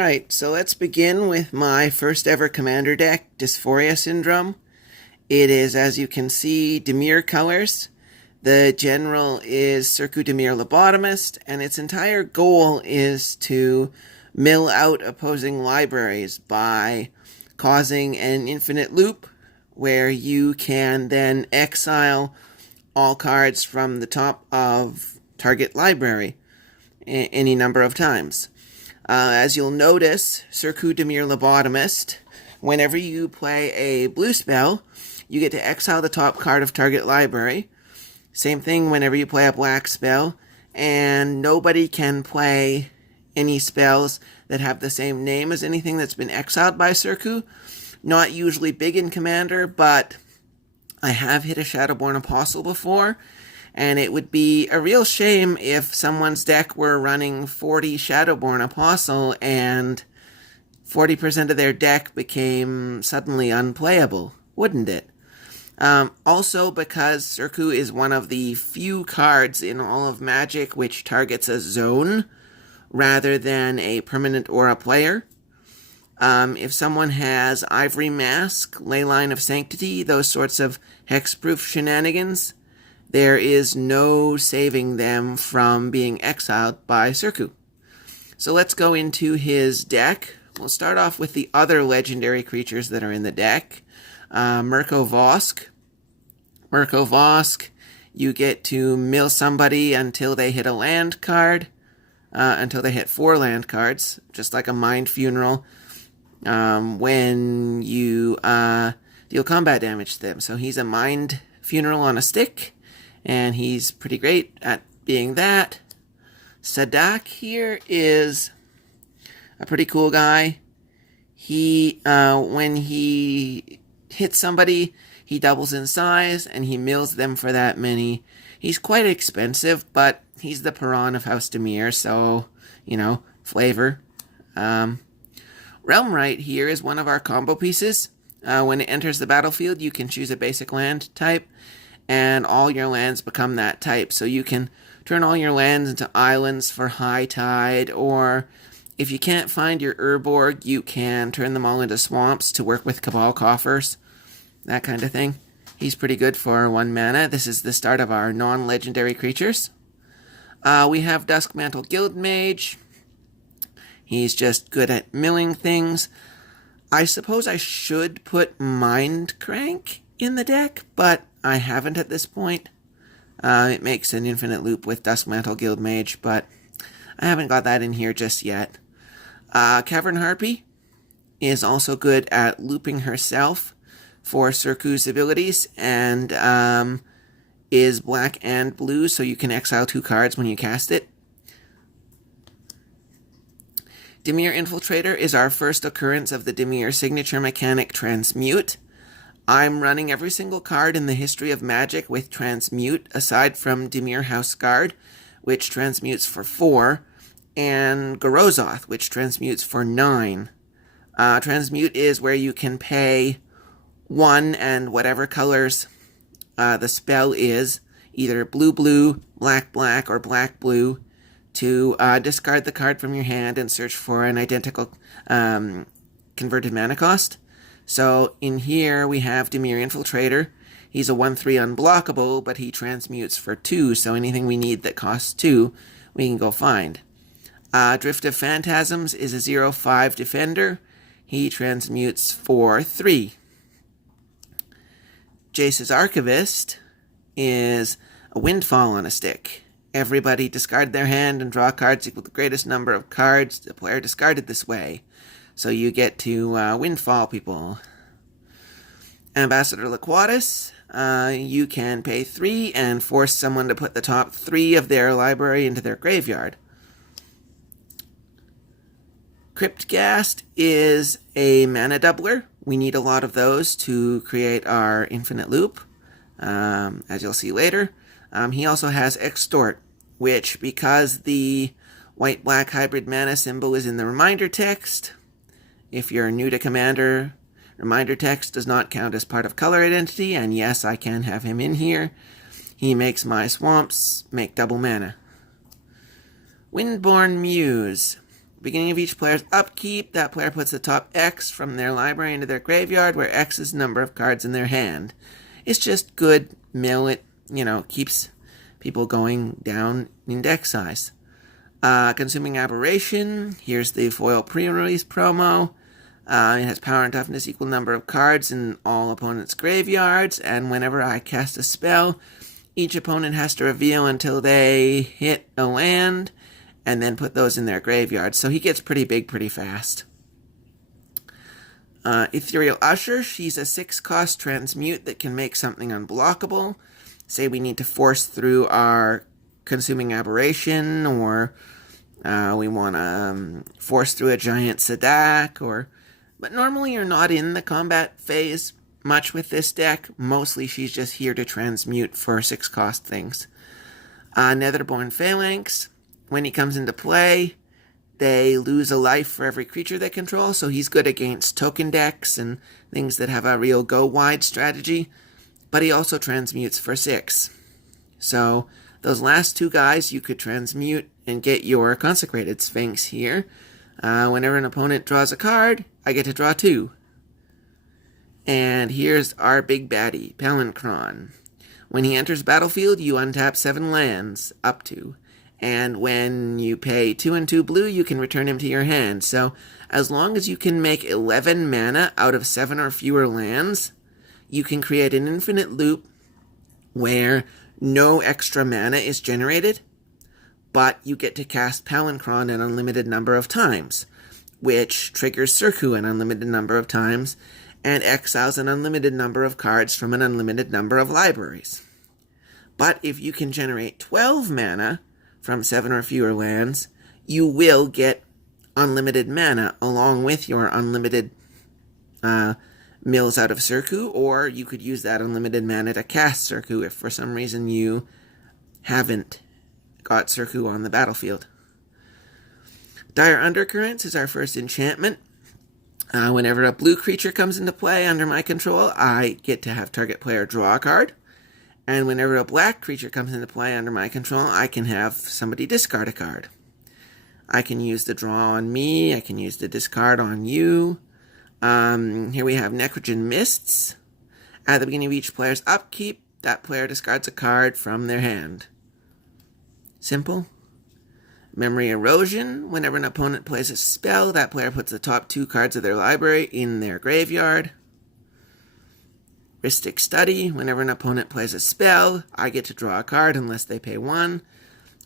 Alright, so let's begin with my first ever commander deck, Dysphoria Syndrome. It is, as you can see, Dimir colors. The general is Circu Dimir Lobotomist, and its entire goal is to mill out opposing libraries by causing an infinite loop where you can then exile all cards from the top of target library any number of times. As you'll notice, Circu Dimir Lobotomist, whenever you play a blue spell, you get to exile the top card of target library. Same thing whenever you play a black spell, and nobody can play any spells that have the same name as anything that's been exiled by Circu. Not usually big in Commander, but I have hit a Shadowborn Apostle before, and it would be a real shame if someone's deck were running 40 Shadowborn Apostle and 40% of their deck became suddenly unplayable, wouldn't it? Also, because Circu is one of the few cards in all of Magic which targets a zone rather than a permanent or a player. If someone has Ivory Mask, Leyline of Sanctity, those sorts of hexproof shenanigans, there is no saving them from being exiled by Circu. So let's go into his deck. We'll start off with the other legendary creatures that are in the deck. Mirko Vosk. Mirko Vosk, you get to mill somebody until they hit a land card, until they hit 4 land cards, just like a Mind Funeral, when you deal combat damage to them. So he's a Mind Funeral on a stick, and he's pretty great at being that. Sadak here is a pretty cool guy. He, when he hits somebody, he doubles in size, and he mills them for that many. He's quite expensive, but he's the Piran of House Dimir, so, you know, flavor. Realmright here is one of our combo pieces. When it enters the battlefield, you can choose a basic land type, and all your lands become that type. So you can turn all your lands into islands for High Tide, or if you can't find your Urborg, you can turn them all into swamps to work with Cabal Coffers, that kind of thing. He's pretty good for 1 mana. This is the start of our non-legendary creatures. We have Duskmantle Guildmage. He's just good at milling things. I suppose I should put Mindcrank in the deck, but I haven't at this point. It makes an infinite loop with Duskmantle Guildmage, but I haven't got that in here just yet. Cavern Harpy is also good at looping herself for Circu's abilities, and is black and blue, so you can exile 2 cards when you cast it. Dimir Infiltrator is our first occurrence of the Dimir signature mechanic Transmute. I'm running every single card in the history of Magic with Transmute, aside from Dimir House Guard, which transmutes for 4, and Gorozoth, which transmutes for 9. Transmute is where you can pay 1 and whatever colors the spell is, either blue-blue, black-black, or black-blue, to discard the card from your hand and search for an identical converted mana cost. So in here we have Dimir Infiltrator. He's a 1/3 unblockable, but he transmutes for 2, so anything we need that costs 2, we can go find. Drift of Phantasms is a 0/5 defender. He transmutes for 3. Jace's Archivist is a Windfall on a stick. Everybody discard their hand and draw cards equal to the greatest number of cards the player discarded this way. So you get to Windfall people. Ambassador Laquatus, you can pay 3 and force someone to put the top 3 of their library into their graveyard. Cryptghast is a mana doubler. We need a lot of those to create our infinite loop, as you'll see later. He also has Extort, which, because the white-black hybrid mana symbol is in the reminder text, if you're new to Commander, reminder text does not count as part of color identity, and yes, I can have him in here. He makes my swamps make double mana. Windborn Muse. Beginning of each player's upkeep, that player puts the top X from their library into their graveyard, where X is the number of cards in their hand. It's just good mill. It, keeps people going down in deck size. Consuming Aberration. Here's the foil pre-release promo. It has power and toughness equal number of cards in all opponents' graveyards, and whenever I cast a spell, each opponent has to reveal until they hit a land, and then put those in their graveyard. So he gets pretty big pretty fast. Ethereal Usher. She's a 6-cost transmute that can make something unblockable. Say we need to force through our Consuming Aberration, or we want to force through a giant Sadak, but normally you're not in the combat phase much with this deck. Mostly she's just here to transmute for 6-cost things. Netherborn Phalanx. When he comes into play, they lose a life for every creature they control, so he's good against token decks and things that have a real go-wide strategy, but he also transmutes for 6. So those last 2 guys you could transmute and get your Consecrated Sphinx here. Whenever an opponent draws a card, I get to draw 2. And here's our big baddie, Palancron. When he enters battlefield, you untap 7 lands, up to. And when you pay 2 and 2 blue, you can return him to your hand. So as long as you can make 11 mana out of 7 or fewer lands, you can create an infinite loop where no extra mana is generated, but you get to cast Palancron an unlimited number of times, which triggers Surku an unlimited number of times, and exiles an unlimited number of cards from an unlimited number of libraries. But if you can generate 12 mana from 7 or fewer lands, you will get unlimited mana along with your unlimited mills out of Surku, or you could use that unlimited mana to cast Surku if for some reason you haven't got Surku on the battlefield. Dire Undercurrents is our first enchantment. Whenever a blue creature comes into play under my control, I get to have target player draw a card. And whenever a black creature comes into play under my control, I can have somebody discard a card. I can use the draw on me. I can use the discard on you. Here we have Necrogen Mists. At the beginning of each player's upkeep, that player discards a card from their hand. Simple. Memory Erosion. Whenever an opponent plays a spell, that player puts the top 2 cards of their library in their graveyard. Rhystic Study. Whenever an opponent plays a spell, I get to draw a card unless they pay 1.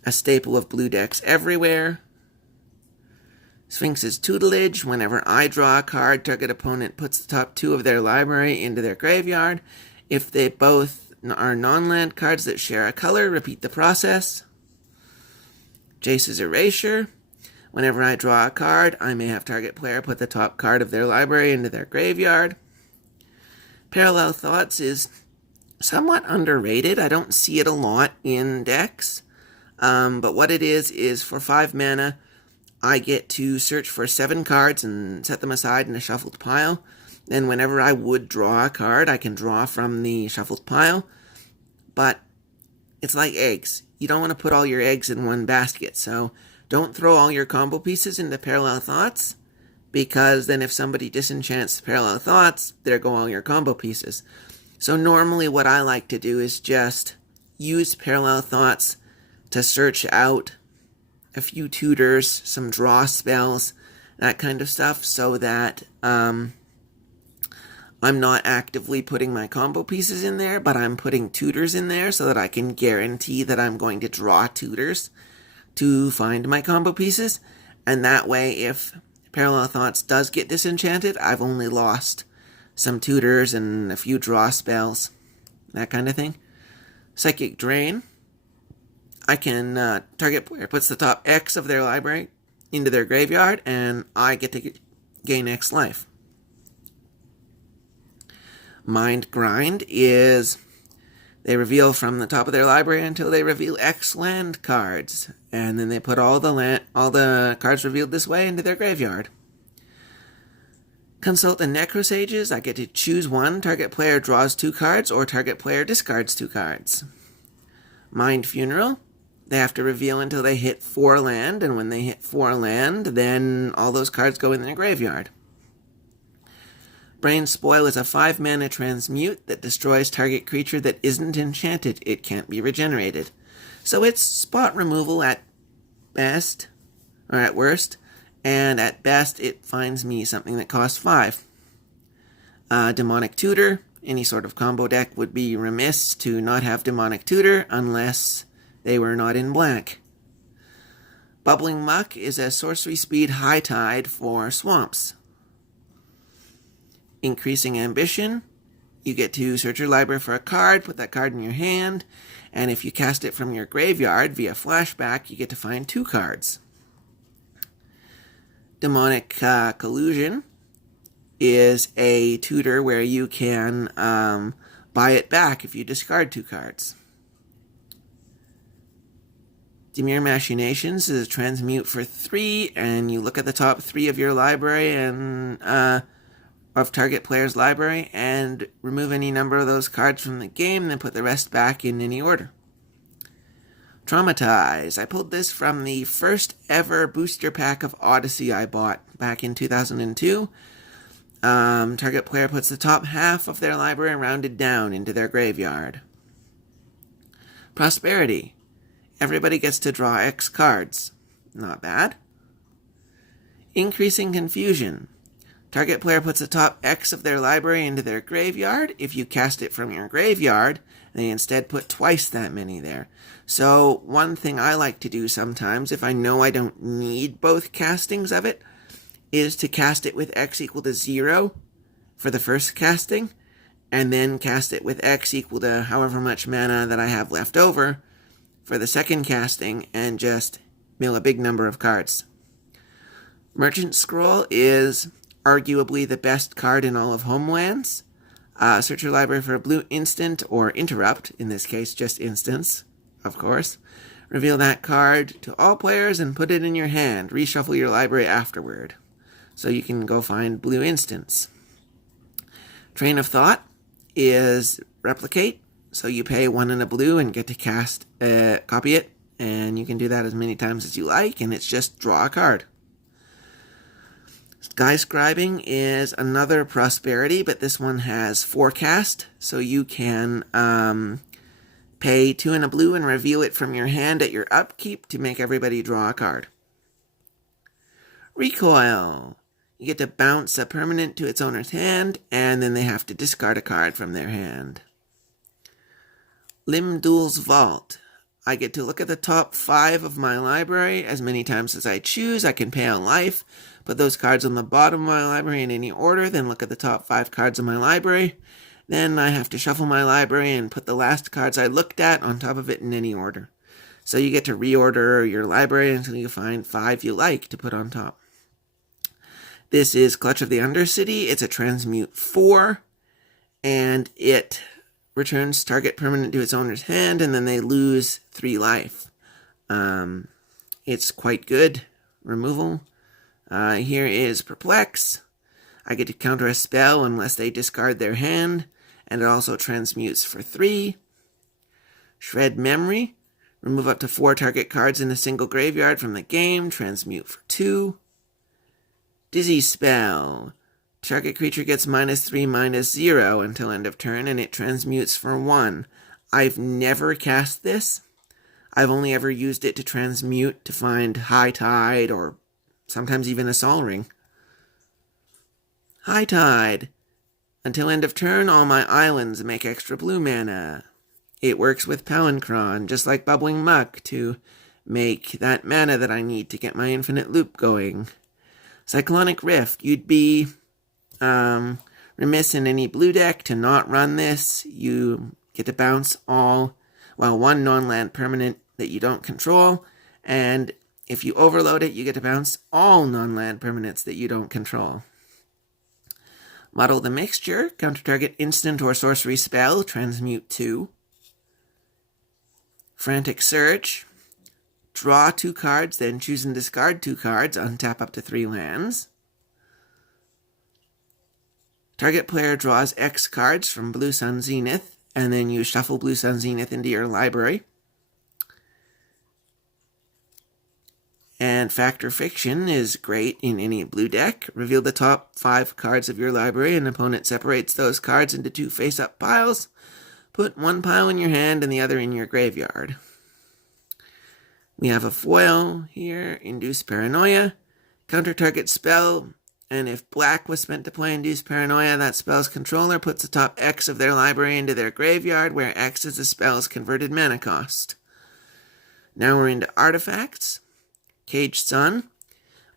A staple of blue decks everywhere. Sphinx's Tutelage. Whenever I draw a card, target opponent puts the top 2 of their library into their graveyard. If they both are non-land cards that share a color, repeat the process. Jace's Erasure. Whenever I draw a card, I may have target player put the top card of their library into their graveyard. Parallel Thoughts is somewhat underrated. I don't see it a lot in decks. But what it is for 5 mana, I get to search for 7 cards and set them aside in a shuffled pile. Then whenever I would draw a card, I can draw from the shuffled pile. But it's like eggs. You don't want to put all your eggs in one basket. So don't throw all your combo pieces into Parallel Thoughts, because then if somebody disenchants Parallel Thoughts, there go all your combo pieces. So normally what I like to do is just use Parallel Thoughts to search out a few tutors, some draw spells, that kind of stuff, so that I'm not actively putting my combo pieces in there, but I'm putting tutors in there so that I can guarantee that I'm going to draw tutors to find my combo pieces. And that way, if Parallel Thoughts does get disenchanted, I've only lost some tutors and a few draw spells, that kind of thing. Psychic Drain. I can target player puts the top X of their library into their graveyard, and I get to gain X life. Mind Grind is they reveal from the top of their library until they reveal X land cards, and then they put all the cards revealed this way into their graveyard. Consult the Necrosages. I get to choose one. Target player draws 2 cards, or target player discards 2 cards. Mind Funeral. They have to reveal until they hit 4 land, and when they hit 4 land, then all those cards go in their graveyard. Brain Spoil is a 5-mana transmute that destroys target creature that isn't enchanted. It can't be regenerated. So it's spot removal at best, or at worst, and at best it finds me something that costs 5. Demonic Tutor. Any sort of combo deck would be remiss to not have Demonic Tutor unless they were not in black. Bubbling Muck is a sorcery speed high tide for swamps. Increasing Ambition. You get to search your library for a card, put that card in your hand, and if you cast it from your graveyard via flashback, you get to find 2 cards. Demonic Collusion is a tutor where you can buy it back if you discard 2 cards. Demure Machinations is a transmute for 3, and you look at the top 3 of your library and of target player's library and remove any number of those cards from the game, then put the rest back in any order. Traumatize. I pulled this from the first ever booster pack of Odyssey I bought back in 2002. Target player puts the top half of their library rounded down into their graveyard. Prosperity. Everybody gets to draw X cards. Not bad. Increasing Confusion. Target player puts the top X of their library into their graveyard. If you cast it from your graveyard, they instead put twice that many there. So one thing I like to do sometimes, if I know I don't need both castings of it, is to cast it with X equal to 0 for the first casting, and then cast it with X equal to however much mana that I have left over for the second casting, and just mill a big number of cards. Merchant Scroll is arguably the best card in all of Homelands. Search your library for a blue instant or interrupt, in this case just instants, of course. Reveal that card to all players and put it in your hand. Reshuffle your library afterward, so you can go find blue instants. Train of Thought is replicate, so you pay 1 and a blue and get to copy it, and you can do that as many times as you like, and it's just draw a card. Skyscribing is another prosperity, but this one has forecast, so you can pay 2 and a blue and reveal it from your hand at your upkeep to make everybody draw a card. Recoil. You get to bounce a permanent to its owner's hand, and then they have to discard a card from their hand. Limdul's Vault. I get to look at the top 5 of my library as many times as I choose. I can pay a life, put those cards on the bottom of my library in any order, then look at the top 5 cards of my library. Then I have to shuffle my library and put the last cards I looked at on top of it in any order. So you get to reorder your library until you find 5 you like to put on top. This is Clutch of the Undercity. It's a transmute 4, and it returns target permanent to its owner's hand, and then they lose 3 life. It's quite good removal. Here is Perplex. I get to counter a spell unless they discard their hand, and it also transmutes for 3. Shred Memory. Remove up to 4 target cards in a single graveyard from the game, transmute for 2. Dizzy Spell. Target creature gets -3/-0 until end of turn, and it transmutes for 1. I've never cast this. I've only ever used it to transmute to find High Tide, or sometimes even a Sol Ring. High Tide. Until end of turn, all my islands make extra blue mana. It works with Palancron, just like Bubbling Muck, to make that mana that I need to get my infinite loop going. Cyclonic Rift. You'd be remiss in any blue deck to not run this. You get to bounce one non-land permanent that you don't control, and if you overload it, you get to bounce all non-land permanents that you don't control. Muddle the Mixture. Counter target instant or sorcery spell, transmute 2. Frantic Search. Draw 2 cards, then choose and discard 2 cards, untap up to 3 lands. Target player draws X cards from Blue Sun Zenith, and then you shuffle Blue Sun Zenith into your library. And Fact or Fiction is great in any blue deck. Reveal the top 5 cards of your library. An opponent separates those cards into 2 face-up piles. Put one pile in your hand and the other in your graveyard. We have a foil here, Induce Paranoia. Counter target spell, and if black was spent to play Induce Paranoia, that spell's controller puts the top X of their library into their graveyard, where X is the spell's converted mana cost. Now we're into artifacts. Caged Sun.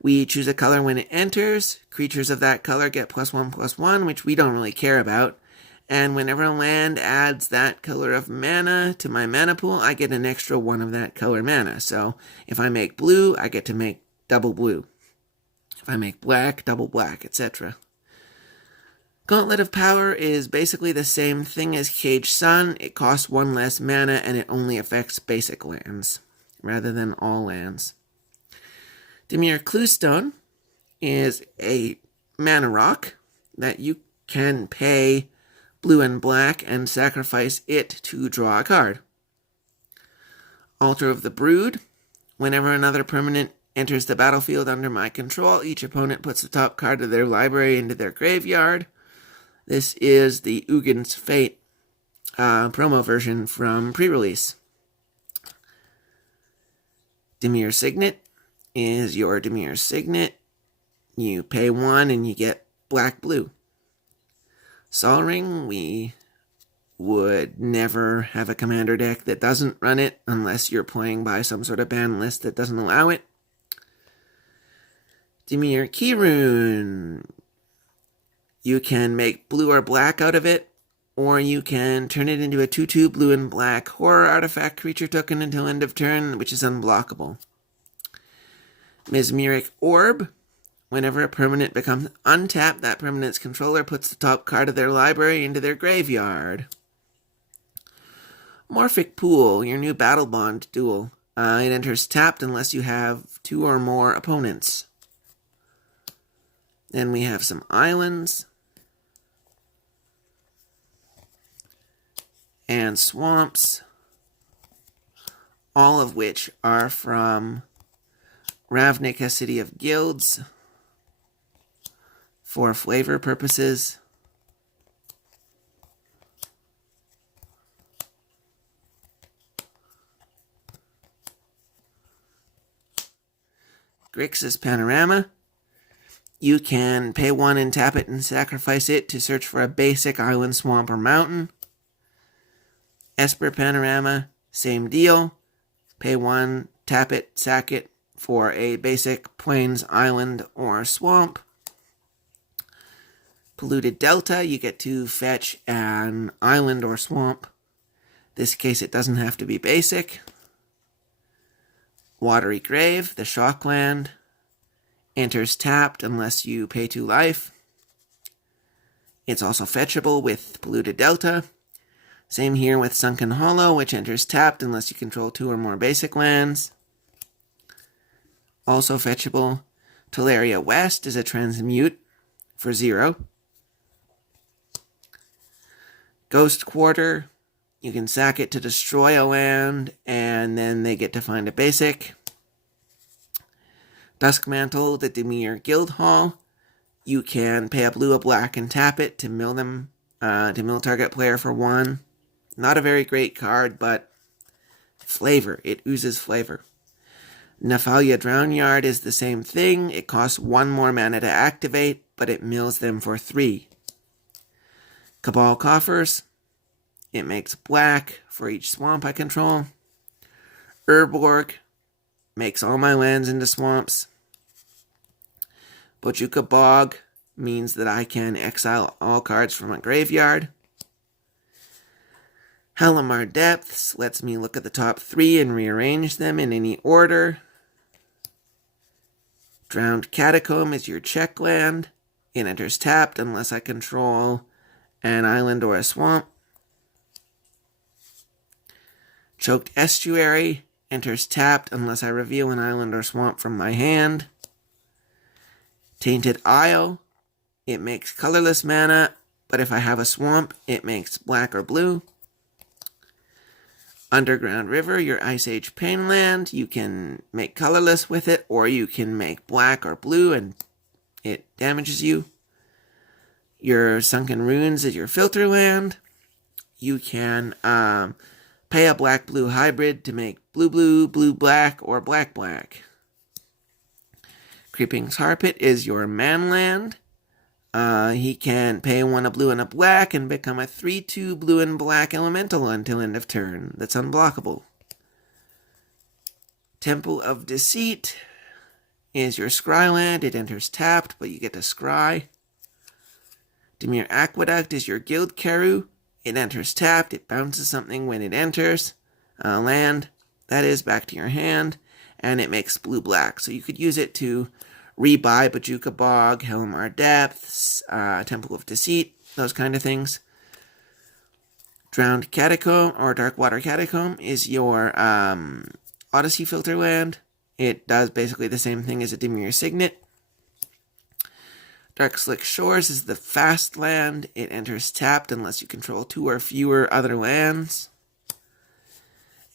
We choose a color when it enters. Creatures of that color get +1/+1, which we don't really care about. And whenever a land adds that color of mana to my mana pool, I get an extra 1 of that color mana. So if I make blue, I get to make double blue. If I make black, double black, etc. Gauntlet of Power is basically the same thing as Caged Sun. It costs 1 less mana and it only affects basic lands rather than all lands. Dimir Cluestone is a mana rock that you can pay blue and black and sacrifice it to draw a card. Altar of the Brood. Whenever another permanent enters the battlefield under my control, each opponent puts the top card of their library into their graveyard. This is the Ugin's Fate promo version from pre-release. Dimir Signet is your Dimir Signet. You pay 1 and you get black-blue. Sol Ring, we would never have a commander deck that doesn't run it unless you're playing by some sort of ban list that doesn't allow it. Dimir Keyrune. You can make blue or black out of it, or you can turn it into a 2/2 blue and black horror artifact creature token until end of turn, which is unblockable. Mesmeric Orb. Whenever a permanent becomes untapped, that permanent's controller puts the top card of their library into their graveyard. Morphic Pool, your new Battle Bond duel. It enters tapped unless you have 2 or more opponents. Then we have some islands and swamps, all of which are from Ravnica City of Guilds for flavor purposes. Grixis Panorama. You can pay 1 and tap it and sacrifice it to search for a basic island, swamp, or mountain. Esper Panorama, same deal. Pay 1, tap it, sack it for a basic plains, island, or swamp. Polluted Delta, you get to fetch an island or swamp. This case it doesn't have to be basic. Watery Grave, the Shockland. Enters tapped unless you pay 2 life. It's also fetchable with Polluted Delta. Same here with Sunken Hollow, which enters tapped unless you control 2 or more basic lands. Also fetchable. Teleria West is a transmute for 0. Ghost Quarter, you can sack it to destroy a land, and then they get to find a basic. Duskmantle, the Dimir Guildhall. You can pay a blue, a black, and tap it to mill them, to mill target player for 1. Not a very great card, but flavor. It oozes flavor. Nephalia Drownyard is the same thing. It costs 1 more mana to activate, but it mills them for 3. Cabal Coffers. It makes black for each swamp I control. Urborg makes all my lands into swamps. Bojuka Bog means that I can exile all cards from a graveyard. Halimar Depths lets me look at the top 3 and rearrange them in any order. Drowned Catacomb is your check land. It enters tapped unless I control an island or a swamp. Choked Estuary enters tapped unless I reveal an island or swamp from my hand. Tainted Isle. It makes colorless mana, but if I have a swamp, it makes black or blue. Underground River, your Ice Age Painland. You can make colorless with it, or you can make black or blue and it damages you. Your Sunken Ruins is your filter land. You can pay a black-blue hybrid to make blue-blue, blue-black, or black-black. Creeping Tar Pit is your manland. He can pay 1 a blue and a black and become a 3/2 blue and black elemental until end of turn. That's unblockable. Temple of Deceit is your scryland. It enters tapped, but you get to scry. Dimir Aqueduct is your guild Karu. It enters tapped. It bounces something when it enters. Land, that is, back to your hand. And it makes blue-black. So you could use it to rebuy Bajuka Bog, Helmar Depths, Temple of Deceit, those kind of things. Drowned Catacomb, or Darkwater Catacomb, is your Odyssey filter land. It does basically the same thing as a Dimir Signet. Dark Slick Shores is the fast land. It enters tapped unless you control 2 or fewer other lands.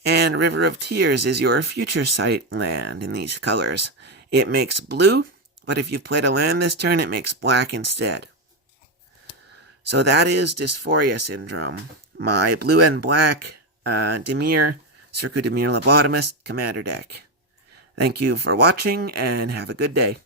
And River of Tears is your future sight land in these colors. It makes blue, but if you've played a land this turn, it makes black instead. So that is Dysphoria Syndrome, my blue and black Dimir, Circuit Dimir Lobotomist Commander deck. Thank you for watching, and have a good day.